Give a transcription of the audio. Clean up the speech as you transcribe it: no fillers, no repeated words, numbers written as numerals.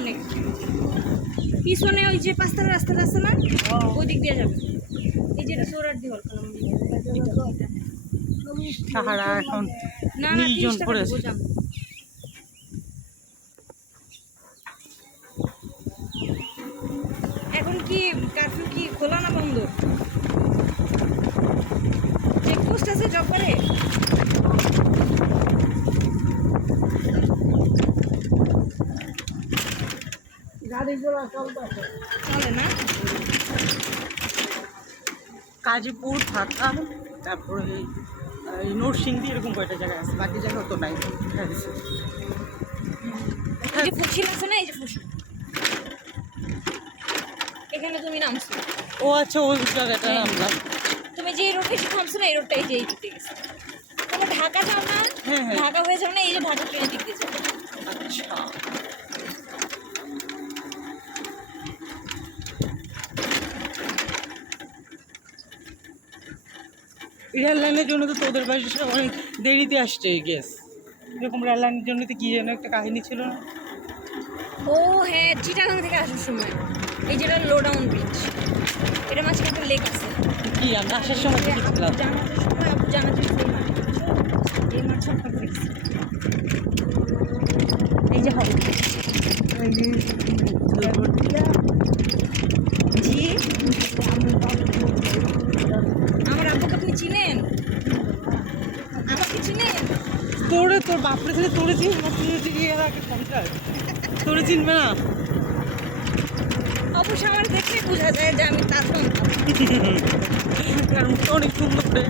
অনেক পিছনে ওই যে পাঁচতলা রাস্তাটা আছে না, ওই দিক দিয়ে যাবে। এই যে এটা সোরার দিওয়াল সাহারা এখন না না 20 জন 30 টাকা পড়েছে। বুঝাম। এখন কি কারফিউ কি খোলা না বন্ধ? চেকপোস্ট আছে জব করে? চলে না? কাজীপুর, ঢাকা, তারপরে এই নরসিংদী, এরকম কয়টা জায়গায় আছে, বাকি জায়গাও তো নাই। এই যে ফুসিল আছে না, এই যে ফুসিল, এখানে তুমি নামছো। ও আচ্ছা, ওই জায়গাটা নামলাম। তুমি যে রোডে এসে থামছো না, এই রোডটা এই যে এই দিক দিয়ে গেছে। তুমি ঢাকা যাও না? হ্যাঁ, হ্যাঁ। ঢাকা হয়ে যাও না, এই যে ঢাকা ট্রেনের দিক দিয়ে যাও। আচ্ছা, রেল লাইনের জন্য তো তোদের বাসা অনেক দেরিতে আসছে গ্যাস। এরকম রেল লাইনের জন্য তো কি যেন একটা কাহিনী ছিল না? ও হ্যাঁ, চিটাগাং থেকে আসার সময় এই যেটা লোডাউন ব্রিজ, এটা মাঝখানে একটা লেক আছে। কি আমরা আসার সময় দেখেছিলাম। জানাজার সময় আপু জানাজার এই মাঠ সবটা দেখছি। এই যে হবে জি, আমার আব্বুকে আপনি চিনেন? আমাকে চিনেন? তোর বাপরে ছেলে তোরে চিনবে, তুই এর আগে কোনটা তোরে চিনবে না? অবশ্য আমার দেখে বোঝা যায় যে আমি তার সন্তান। কারণ তো অনেক সুন্দর করে